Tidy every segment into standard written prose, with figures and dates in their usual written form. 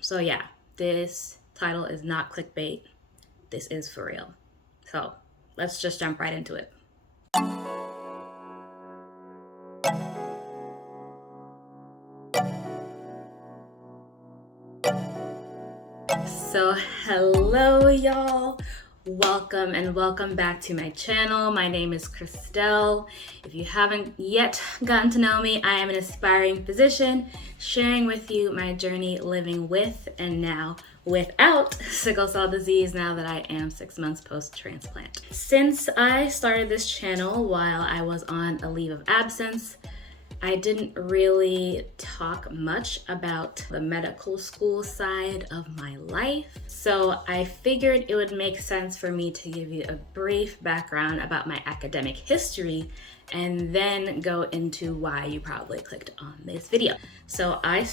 So yeah, this title is not clickbait. This is for real. So let's just jump right into it. So hello y'all. Welcome and welcome back to my channel. My name is Christelle. If you haven't yet gotten to know me, I am an aspiring physician sharing with you my journey living with and now without sickle cell disease now that I am 6 months post-transplant. Since I started this channel while I was on a leave of absence, I didn't really talk much about the medical school side of my life. So I figured it would make sense for me to give you a brief background about my academic history and then go into why you probably clicked on this video. So I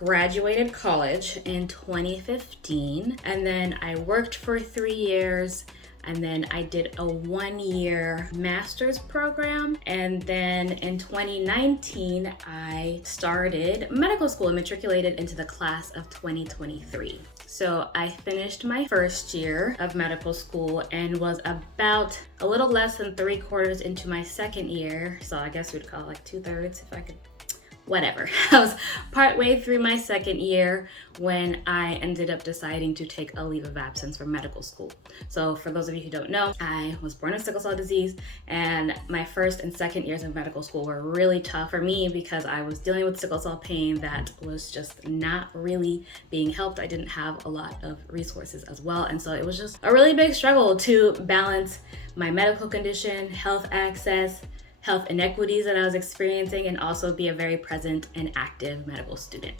graduated college in 2015 and then I worked for 3 years. And then I did a 1-year master's program. And then in 2019, I started medical school and matriculated into the class of 2023. So I finished my first year of medical school and was about a little less than 3/4 into my second year. So I guess we'd call it like 2/3 if I could. Whatever. I was partway through my second year when I ended up deciding to take a leave of absence from medical school. So for those of you who don't know, I was born with sickle cell disease and my first and second years of medical school were really tough for me because I was dealing with sickle cell pain that was just not really being helped. I didn't have a lot of resources as well. And so it was just a really big struggle to balance my medical condition, health access, health inequities that I was experiencing, and also be a very present and active medical student.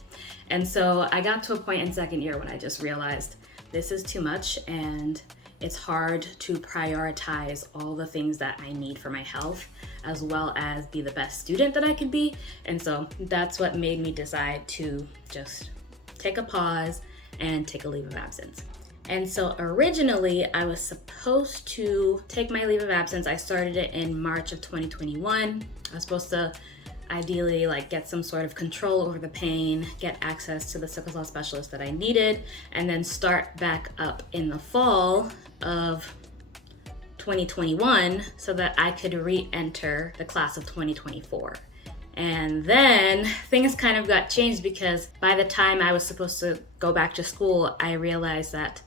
And so I got to a point in second year when I just realized this is too much and it's hard to prioritize all the things that I need for my health as well as be the best student that I could be. And so that's what made me decide to just take a pause and take a leave of absence. And so originally I was supposed to take my leave of absence. I started it in March of 2021. I was supposed to ideally get some sort of control over the pain, get access to the sickle cell specialist that I needed, and then start back up in the fall of 2021 so that I could re-enter the class of 2024. And then things kind of got changed because by the time I was supposed to go back to school, I realized that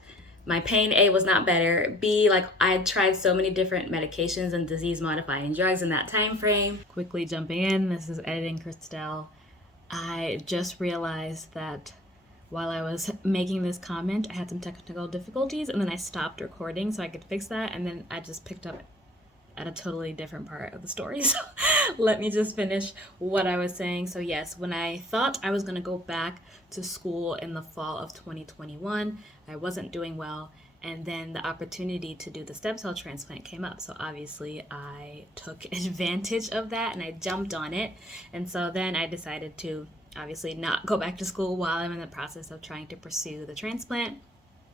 my pain, A, was not better. B, I had tried so many different medications and disease-modifying drugs in that time frame. Quickly jumping in, this is editing Christelle. I just realized that while I was making this comment, I had some technical difficulties, and then I stopped recording so I could fix that, and then I just picked up at a totally different part of the story. So let me just finish what I was saying. So yes, when I thought I was going to go back to school in the fall of 2021, I wasn't doing well. And then the opportunity to do the stem cell transplant came up. So obviously I took advantage of that and I jumped on it. And so then I decided to obviously not go back to school while I'm in the process of trying to pursue the transplant.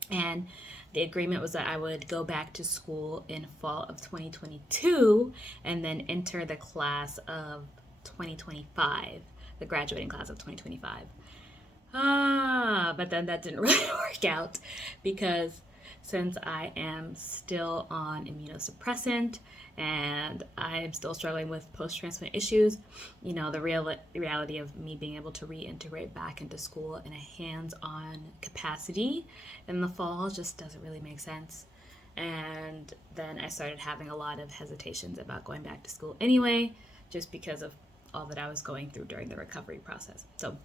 And the agreement was that I would go back to school in fall of 2022 and then enter the class of 2025, the graduating class of 2025. But then that didn't really work out because since I am still on immunosuppressant and I'm still struggling with post-transplant issues, the reality of me being able to reintegrate back into school in a hands-on capacity in the fall just doesn't really make sense. And then I started having a lot of hesitations about going back to school anyway, just because of all that I was going through during the recovery process. So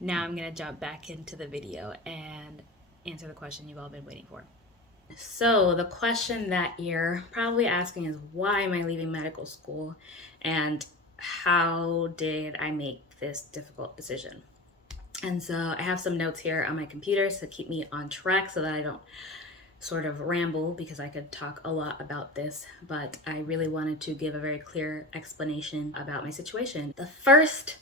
now I'm gonna jump back into the video and answer the question you've all been waiting for. So the question that you're probably asking is, why am I leaving medical school and how did I make this difficult decision? And so I have some notes here on my computer to keep me on track so that I don't sort of ramble, because I could talk a lot about this, but I really wanted to give a very clear explanation about my situation. The first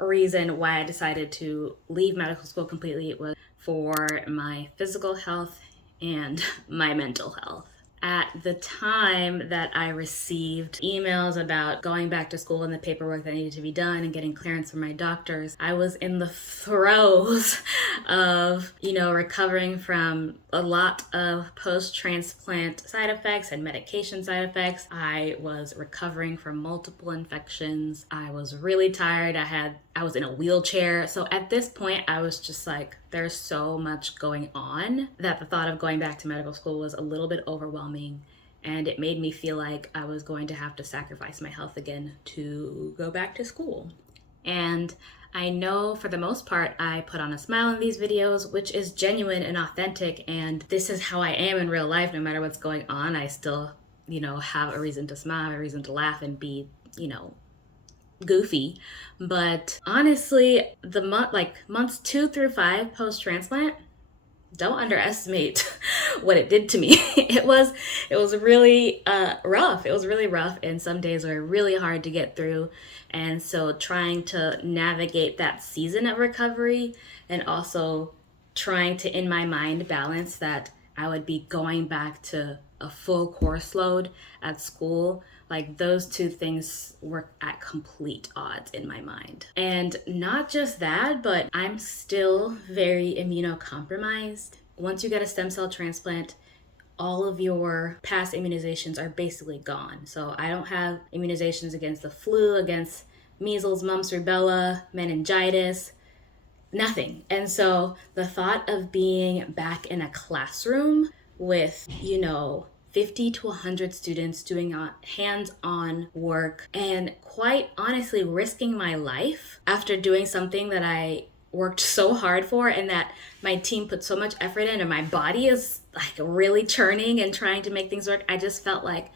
reason why I decided to leave medical school completely was for my physical health and my mental health. At the time that I received emails about going back to school and the paperwork that needed to be done and getting clearance from my doctors, I was in the throes of, recovering from a lot of post-transplant side effects and medication side effects. I was recovering from multiple infections. I was really tired. I was in a wheelchair. So at this point, I was just like, there's so much going on that the thought of going back to medical school was a little bit overwhelming. And it made me feel like I was going to have to sacrifice my health again to go back to school. And I know for the most part, I put on a smile in these videos, which is genuine and authentic. And this is how I am in real life. No matter what's going on, I still, have a reason to smile, a reason to laugh and be, goofy. But honestly, months 2 through 5 post-transplant, don't underestimate what it did to me. It was really rough. It was really rough, and some days were really hard to get through. And so trying to navigate that season of recovery and also trying to, in my mind, balance that I would be going back to a full course load at school, like those two things were at complete odds in my mind. And not just that, but I'm still very immunocompromised. Once you get a stem cell transplant, all of your past immunizations are basically gone. So I don't have immunizations against the flu, against measles, mumps, rubella, meningitis, nothing. And so the thought of being back in a classroom with, 50 to 100 students doing hands-on work and quite honestly risking my life after doing something that I worked so hard for and that my team put so much effort in and my body is like really churning and trying to make things work. I just felt like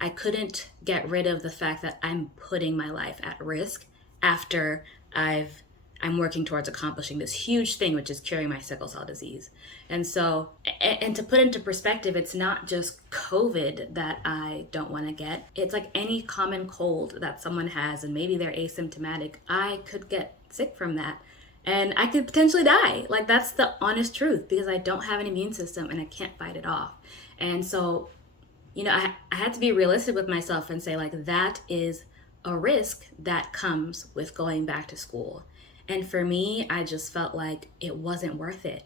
I couldn't get rid of the fact that I'm putting my life at risk after I'm working towards accomplishing this huge thing, which is curing my sickle cell disease. And so, and to put into perspective, it's not just COVID that I don't want to get. It's like any common cold that someone has and maybe they're asymptomatic. I could get sick from that and I could potentially die. Like, that's the honest truth, because I don't have an immune system and I can't fight it off. And so, I had to be realistic with myself and say, like, that is a risk that comes with going back to school. And for me, I just felt like it wasn't worth it.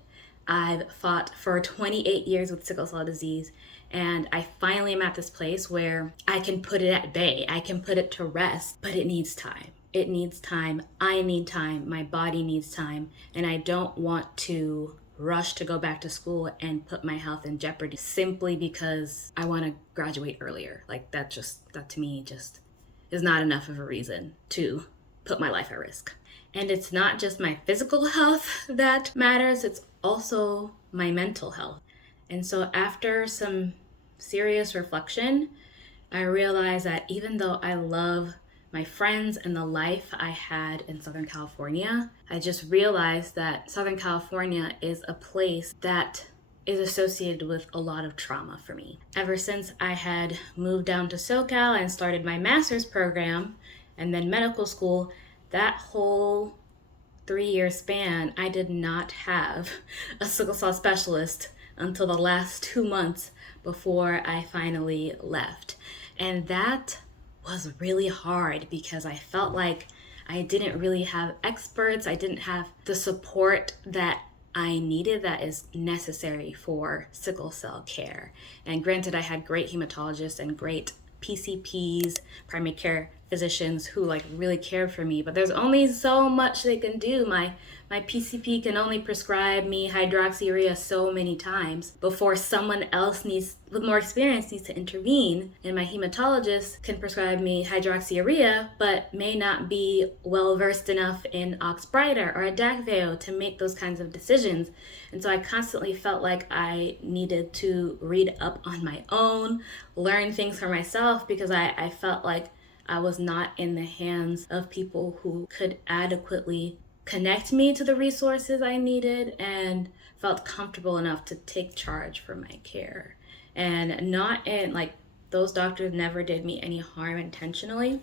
I've fought for 28 years with sickle cell disease, and I finally am at this place where I can put it at bay. I can put it to rest, but it needs time. It needs time. I need time. My body needs time. And I don't want to rush to go back to school and put my health in jeopardy simply because I want to graduate earlier. Like, that to me just is not enough of a reason to put my life at risk. And it's not just my physical health that matters, it's also my mental health. And so after some serious reflection, I realized that even though I love my friends and the life I had in Southern California, I just realized that Southern California is a place that is associated with a lot of trauma for me. Ever since I had moved down to SoCal and started my master's program and then medical school, that whole 3-year span, I did not have a sickle cell specialist until the last 2 months before I finally left. And that was really hard because I felt like I didn't really have experts. I didn't have the support that I needed that is necessary for sickle cell care. And granted, I had great hematologists and great PCPs, primary care physicians who really cared for me, but there's only so much they can do. My PCP can only prescribe me hydroxyurea so many times before someone else with more experience needs to intervene. And my hematologist can prescribe me hydroxyurea, but may not be well versed enough in Oxbryta or Adakveo to make those kinds of decisions. And so I constantly felt like I needed to read up on my own, learn things for myself, because I felt like I was not in the hands of people who could adequately connect me to the resources I needed and felt comfortable enough to take charge for my care. And those doctors never did me any harm intentionally.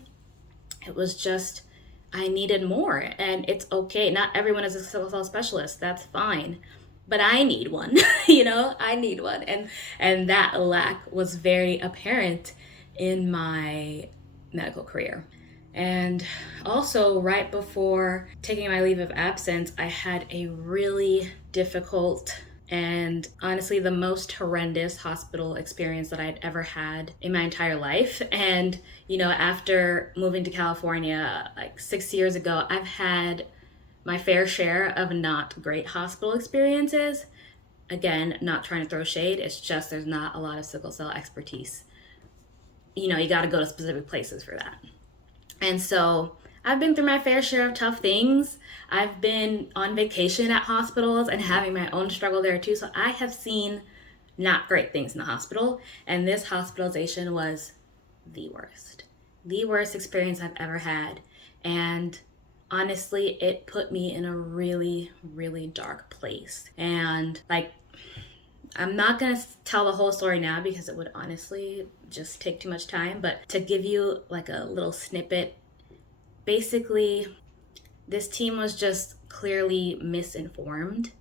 It was just, I needed more. And it's okay. Not everyone is a sickle cell specialist. That's fine. but I need one. I need one. And that lack was very apparent in my medical career. And also, right before taking my leave of absence, I had a really difficult and honestly the most horrendous hospital experience that I'd ever had in my entire life. And, after moving to California like 6 years ago, I've had my fair share of not great hospital experiences. Again, not trying to throw shade, it's just there's not a lot of sickle cell expertise. You got to go to specific places for that. And so I've been through my fair share of tough things. I've been on vacation at hospitals and having my own struggle there too. So I have seen not great things in the hospital. And this hospitalization was the worst experience I've ever had. And honestly, it put me in a really, really dark place. And I'm not going to tell the whole story now because it would honestly just take too much time. But to give you like a little snippet, basically, this team was just clearly misinformed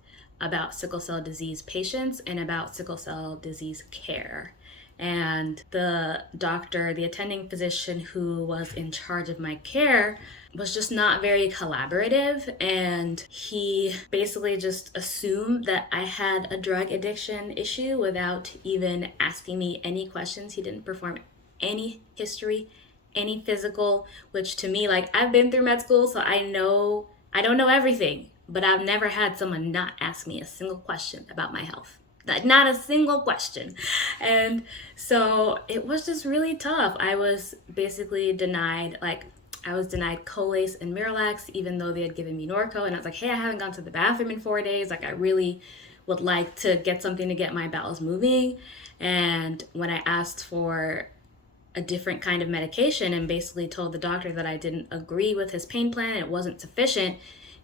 about sickle cell disease patients and about sickle cell disease care. And the doctor, the attending physician who was in charge of my care, was just not very collaborative, and he basically just assumed that I had a drug addiction issue without even asking me any questions. He didn't perform any history, any physical, which to me, I've been through med school, so I don't know everything, but I've never had someone not ask me a single question about my health. Not a single question. And so it was just really tough. I was basically denied, Colace and Miralax, even though they had given me Norco. And I was like, hey, I haven't gone to the bathroom in 4 days. I really would like to get something to get my bowels moving. And when I asked for a different kind of medication and basically told the doctor that I didn't agree with his pain plan and it wasn't sufficient,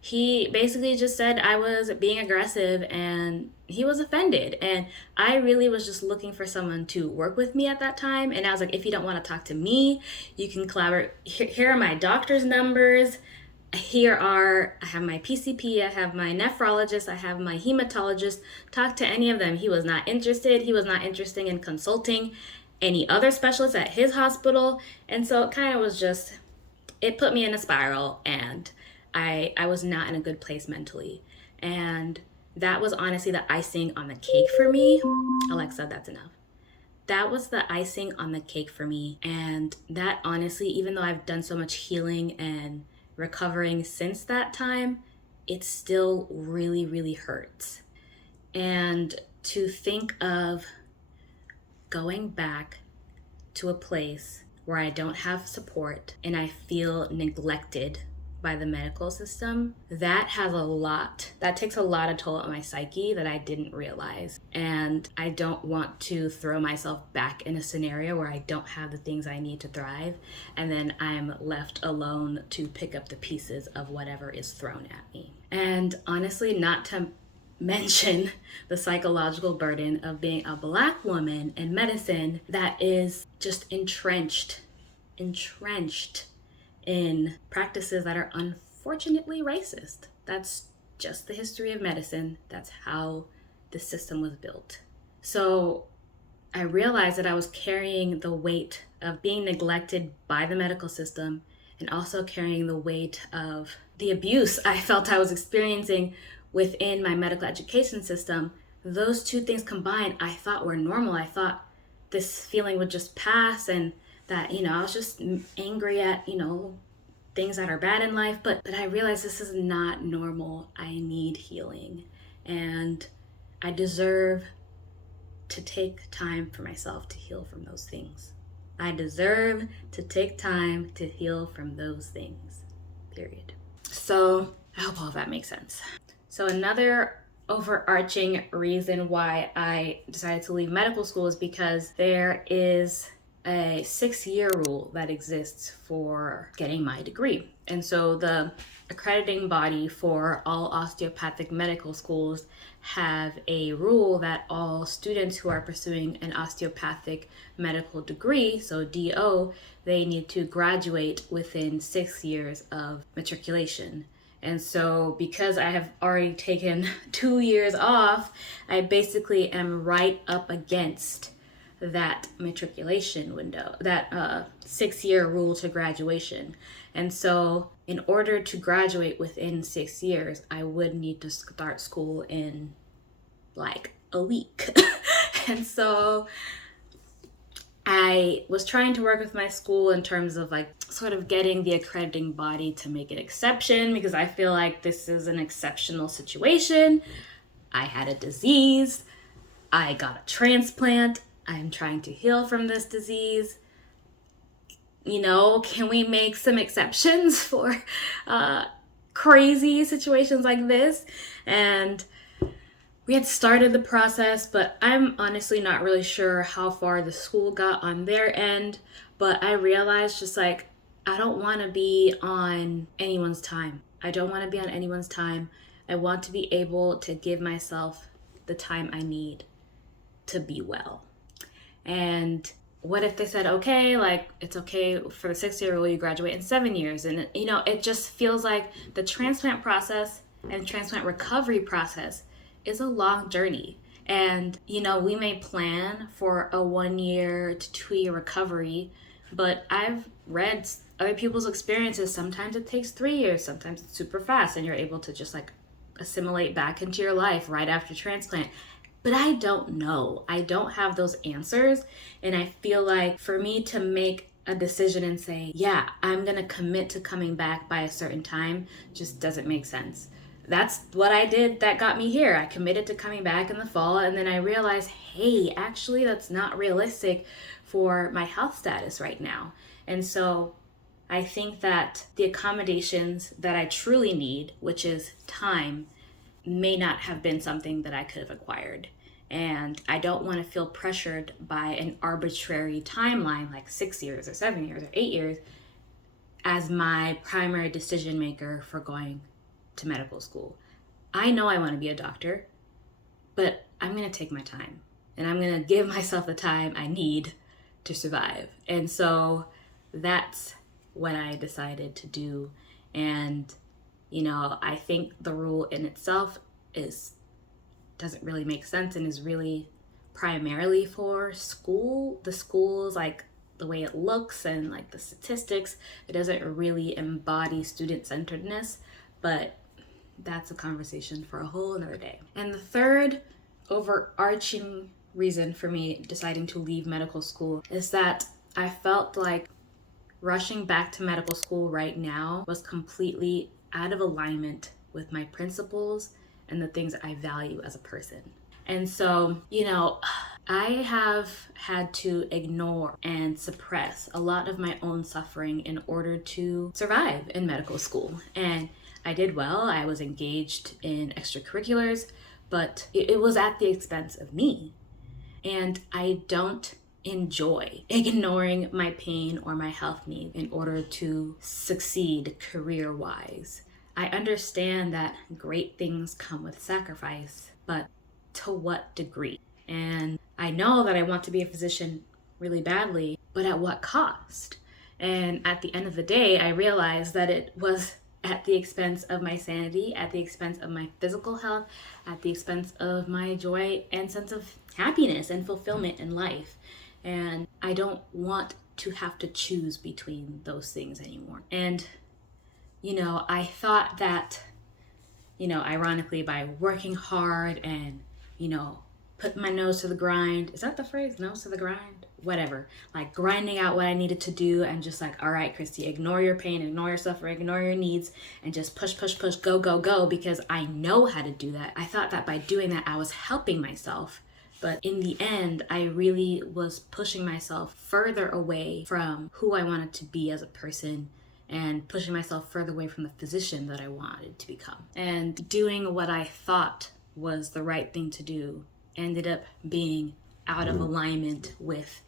he basically just said I was being aggressive and he was offended. And I really was just looking for someone to work with me at that time. And I was like, if you don't want to talk to me, you can collaborate. Here are my doctor's numbers. I have my PCP, I have my nephrologist, I have my hematologist. Talk to any of them. He was not interested. He was not interested in consulting any other specialists at his hospital. And so it kind of was just, it put me in a spiral, and I was not in a good place mentally. And that was honestly the icing on the cake for me. Alexa, that's enough. That was the icing on the cake for me. And that honestly, even though I've done so much healing and recovering since that time, it still really, really hurts. And to think of going back to a place where I don't have support and I feel neglected by the medical system, that takes a lot of toll on my psyche that I didn't realize. And I don't want to throw myself back in a scenario where I don't have the things I need to thrive, and then I'm left alone to pick up the pieces of whatever is thrown at me. And honestly, not to mention the psychological burden of being a Black woman in medicine that is just entrenched in practices that are unfortunately racist. That's just the history of medicine. That's how the system was built. So I realized that I was carrying the weight of being neglected by the medical system and also carrying the weight of the abuse I felt I was experiencing within my medical education system. Those two things combined, I thought were normal. I thought this feeling would just pass, and that, I was just angry at, things that are bad in life. But I realized this is not normal. I need healing. And I deserve to take time for myself to heal from those things. I deserve to take time to heal from those things, period. So I hope all of that makes sense. So another overarching reason why I decided to leave medical school is because there is a 6-year rule that exists for getting my degree. And so the accrediting body for all osteopathic medical schools have a rule that all students who are pursuing an osteopathic medical degree, so DO, they need to graduate within 6 years of matriculation. And so because I have already taken 2 years off, I basically am right up against that matriculation window, that 6-year rule to graduation. And so in order to graduate within 6 years, I would need to start school in like a week. And so I was trying to work with my school in terms of like sort of getting the accrediting body to make an exception, because I feel like this is an exceptional situation. I had a disease. I got a transplant. I'm trying to heal from this disease. Can we make some exceptions for crazy situations like this? And we had started the process, but I'm honestly not really sure how far the school got on their end. But I realized just like, I don't want to be on anyone's time. I don't want to be on anyone's time. I want to be able to give myself the time I need to be well. And what if they said, okay, like it's okay for the 6-year rule, you graduate in 7 years? And it just feels like the transplant process and transplant recovery process is a long journey. And, we may plan for a 1-year to 2-year recovery, but I've read other people's experiences. Sometimes it takes 3 years, sometimes it's super fast, and you're able to just like assimilate back into your life right after transplant. But I don't know. I don't have those answers. And I feel like for me to make a decision and say, yeah, I'm going to commit to coming back by a certain time just doesn't make sense. That's what I did that got me here. I committed to coming back in the fall, and then I realized, hey, actually that's not realistic for my health status right now. And so I think that the accommodations that I truly need, which is time, may not have been something that I could have acquired. And I don't want to feel pressured by an arbitrary timeline like 6 years or 7 years or 8 years as my primary decision maker for going to medical school. I know I want to be a doctor, but I'm going to take my time, and I'm going to give myself the time I need to survive. And so that's what I decided to do. And I think the rule in itself doesn't really make sense and is really primarily for the schools, like the way it looks and like the statistics. It doesn't really embody student-centeredness, but that's a conversation for a whole another day. And the third overarching reason for me deciding to leave medical school is that I felt like rushing back to medical school right now was completely out of alignment with my principles and the things I value as a person. And so, I have had to ignore and suppress a lot of my own suffering in order to survive in medical school. And I did well. I was engaged in extracurriculars, but it was at the expense of me. And I don't enjoy ignoring my pain or my health needs in order to succeed career-wise. I understand that great things come with sacrifice, but to what degree? And I know that I want to be a physician really badly, but at what cost? And at the end of the day, I realized that it was at the expense of my sanity, at the expense of my physical health, at the expense of my joy and sense of happiness and fulfillment in life. And I don't want to have to choose between those things anymore. And, I thought that, ironically, by working hard and, put my nose to the grind, is that the phrase? Nose to the grind? Whatever. Like grinding out what I needed to do and just like, all right, Christy, ignore your pain, ignore your suffering, ignore your needs, and just push, go, go, go, because I know how to do that. I thought that by doing that, I was helping myself. But in the end, I really was pushing myself further away from who I wanted to be as a person and pushing myself further away from the physician that I wanted to become. And doing what I thought was the right thing to do ended up being out of alignment with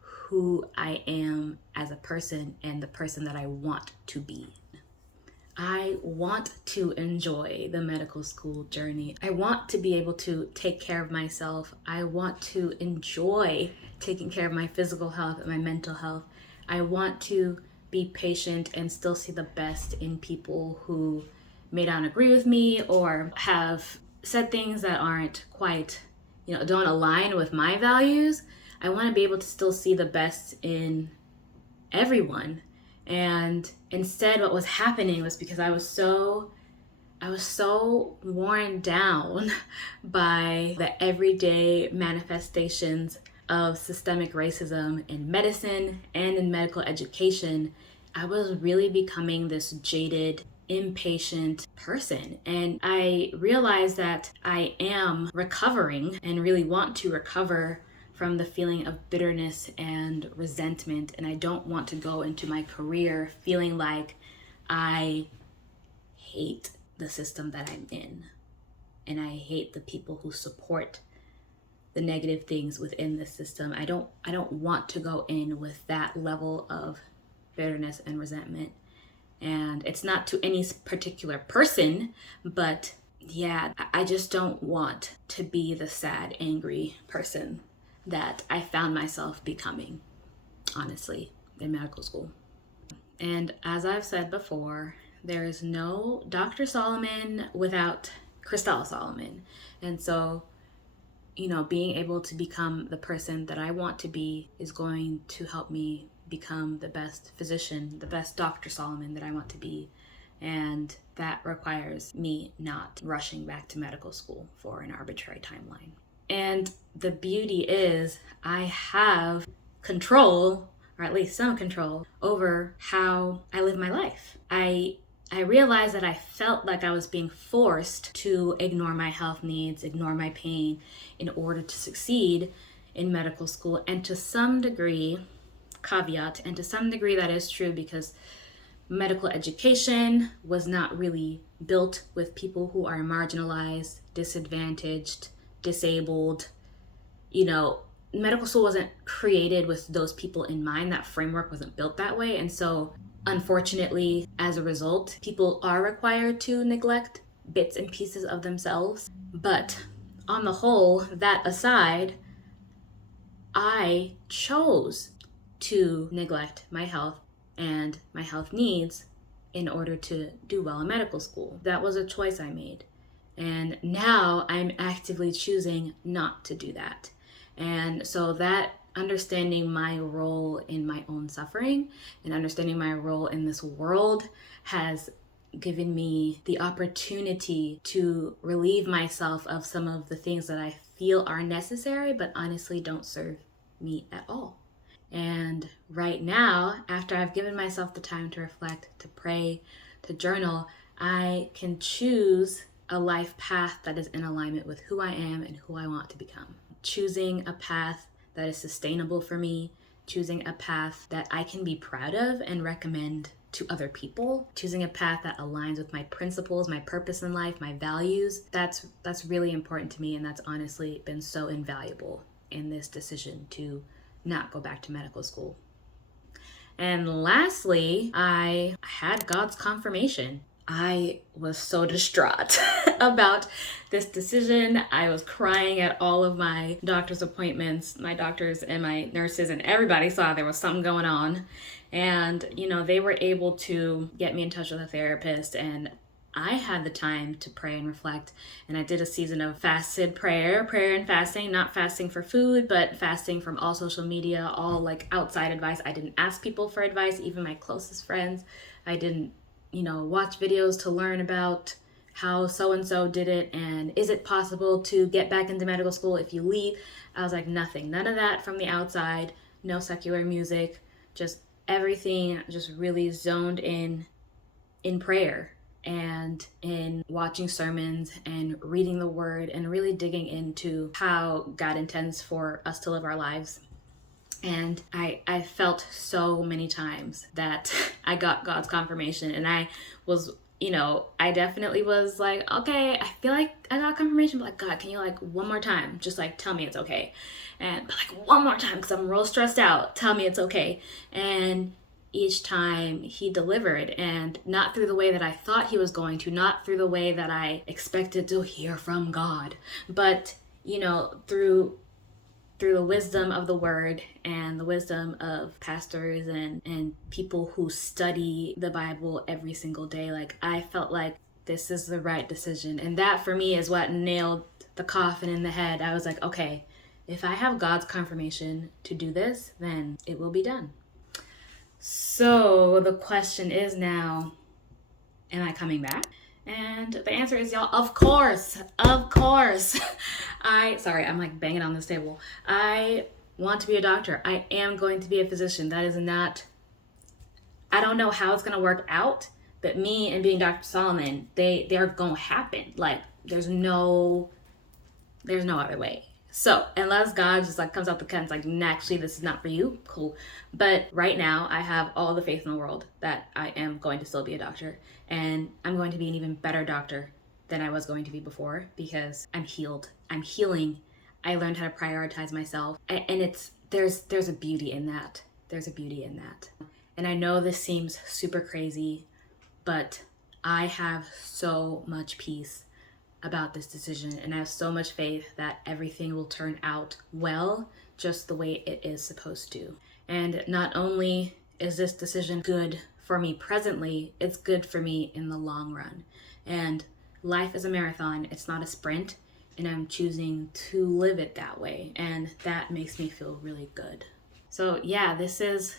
who I am as a person and the person that I want to be. I want to enjoy the medical school journey. I want to be able to take care of myself. I want to enjoy taking care of my physical health and my mental health. I want to be patient and still see the best in people who may not agree with me or have said things that aren't quite, don't align with my values, I want to be able to still see the best in everyone. And instead, what was happening was because I was so worn down by the everyday manifestations of systemic racism in medicine and in medical education. I was really becoming this jaded, impatient person. And I realized that I am recovering and really want to recover from the feeling of bitterness and resentment. And I don't want to go into my career feeling like I hate the system that I'm in. And I hate the people who support the negative things within the system. I don't want to go in with that level of bitterness and resentment. And it's not to any particular person, but yeah, I just don't want to be the sad, angry person that I found myself becoming, honestly, in medical school. And as I've said before, there is no Dr. Solomon without Christelle Solomon. And so, being able to become the person that I want to be is going to help me become the best physician, the best Dr. Solomon that I want to be. And that requires me not rushing back to medical school for an arbitrary timeline. And the beauty is I have control, or at least some control, over how I live my life. I realized that I felt like I was being forced to ignore my health needs, ignore my pain in order to succeed in medical school. And to some degree, caveat, and to some degree that is true because medical education was not really built with people who are marginalized, disadvantaged, disabled. Medical school wasn't created with those people in mind. That framework wasn't built that way. And so unfortunately, as a result, people are required to neglect bits and pieces of themselves. But on the whole, that aside, I chose to neglect my health and my health needs in order to do well in medical school. That was a choice I made. And now I'm actively choosing not to do that. And so that understanding my role in my own suffering and understanding my role in this world has given me the opportunity to relieve myself of some of the things that I feel are necessary, but honestly don't serve me at all. And right now, after I've given myself the time to reflect, to pray, to journal, I can choose a life path that is in alignment with who I am and who I want to become. Choosing a path that is sustainable for me, choosing a path that I can be proud of and recommend to other people, choosing a path that aligns with my principles, my purpose in life, my values. That's really important to me, and that's honestly been so invaluable in this decision to not go back to medical school. And lastly, I had God's confirmation. I was so distraught about this decision. I was crying at all of my doctor's appointments. My doctors and my nurses and everybody saw there was something going on. And, they were able to get me in touch with a therapist, and I had the time to pray and reflect. And I did a season of fasted prayer and fasting, not fasting for food, but fasting from all social media, all like outside advice. I didn't ask people for advice, even my closest friends. I didn't watch videos to learn about how so-and-so did it and is it possible to get back into medical school if you leave. I was like, none of that from the outside, no secular music, just everything just really zoned in prayer and in watching sermons and reading the word and really digging into how God intends for us to live our lives. And I felt so many times that I got God's confirmation, and I was, I definitely was like, okay, I feel like I got confirmation, but like, God, can you one more time, just tell me it's okay. And but one more time, because I'm real stressed out, tell me it's okay. And each time he delivered, and not through the way that I thought he was going to, not through the way that I expected to hear from God, but, through the wisdom of the word and the wisdom of pastors and people who study the Bible every single day. I felt like this is the right decision. And that for me is what nailed the coffin in the head. I was like, okay, if I have God's confirmation to do this, then it will be done. So the question is now, am I coming back? And the answer is, y'all, of course. Sorry, I'm like banging on this table. I want to be a doctor. I am going to be a physician. That is not, I don't know how it's going to work out, but me and being Dr. Solomon, they're going to happen. Like, there's no other way. So unless God just like comes out the cut and is like, actually, this is not for you, cool. But right now I have all the faith in the world that I am going to still be a doctor, and I'm going to be an even better doctor than I was going to be before, because I'm healed. I'm healing. I learned how to prioritize myself, and there's a beauty in that. There's a beauty in that. And I know this seems super crazy, but I have so much peace about this decision, and I have so much faith that everything will turn out well, just the way it is supposed to. And not only is this decision good for me presently, it's good for me in the long run. And life is a marathon, it's not a sprint, and I'm choosing to live it that way, and that makes me feel really good. So yeah, this is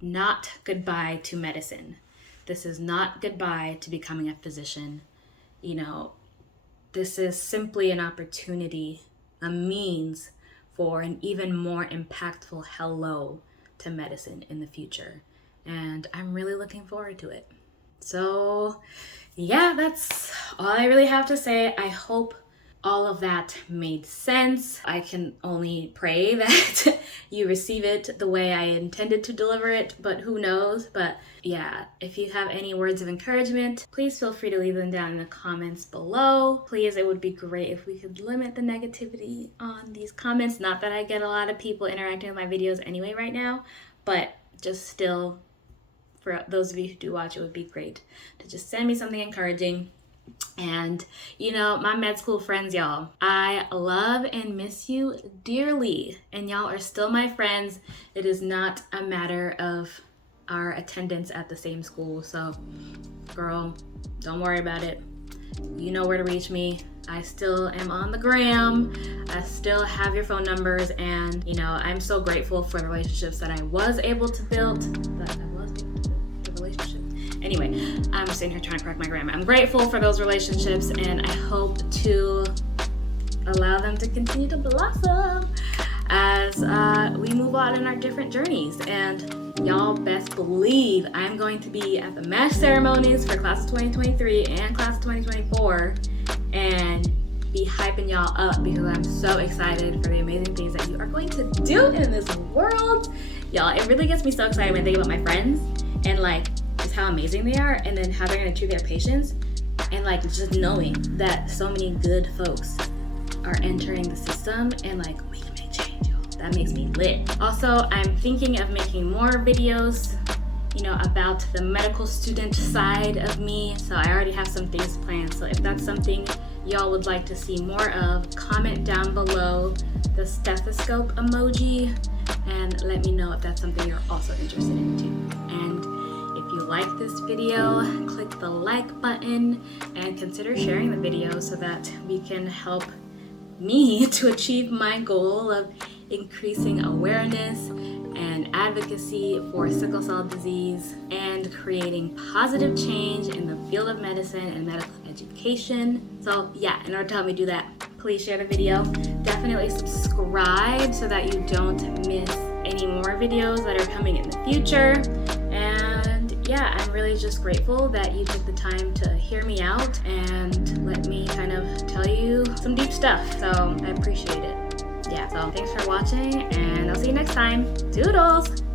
not goodbye to medicine. This is not goodbye to becoming a physician. This is simply an opportunity, a means for an even more impactful hello to medicine in the future. And I'm really looking forward to it. So yeah, that's all I really have to say. I hope all of that made sense. I can only pray that you receive it the way I intended to deliver it, but who knows? But yeah, if you have any words of encouragement, please feel free to leave them down in the comments below. Please, it would be great if we could limit the negativity on these comments. Not that I get a lot of people interacting with my videos anyway right now, but just still, for those of you who do watch, it would be great to just send me something encouraging. And my med school friends, y'all, I love and miss you dearly, and y'all are still my friends. It is not a matter of our attendance at the same school. So girl, don't worry about it. You know where to reach me. I still am on the gram. I still have your phone numbers, and I'm so grateful for the relationships that I was able to build. Anyway, I'm sitting here trying to correct my grammar. I'm grateful for those relationships, and I hope to allow them to continue to blossom as we move on in our different journeys. And y'all best believe I'm going to be at the MASH ceremonies for class of 2023 and class of 2024 and be hyping y'all up, because I'm so excited for the amazing things that you are going to do in this world. Y'all, it really gets me so excited when I think about my friends and just how amazing they are, and then how they're going to treat their patients, and just knowing that so many good folks are entering the system, and we can make change, y'all. That makes me lit. Also, I'm thinking of making more videos about the medical student side of me, so I already have some things planned. So if that's something y'all would like to see more of, comment down below the stethoscope emoji and let me know if that's something you're also interested in too. And if you like this video, click the like button and consider sharing the video so that we can help me to achieve my goal of increasing awareness and advocacy for sickle cell disease and creating positive change in the field of medicine and medical education. So yeah, in order to help me do that, please share the video. Definitely subscribe so that you don't miss any more videos that are coming in the future. And yeah, I'm really just grateful that you took the time to hear me out and let me kind of tell you some deep stuff. So I appreciate it. Yeah, so thanks for watching, and I'll see you next time. Doodles!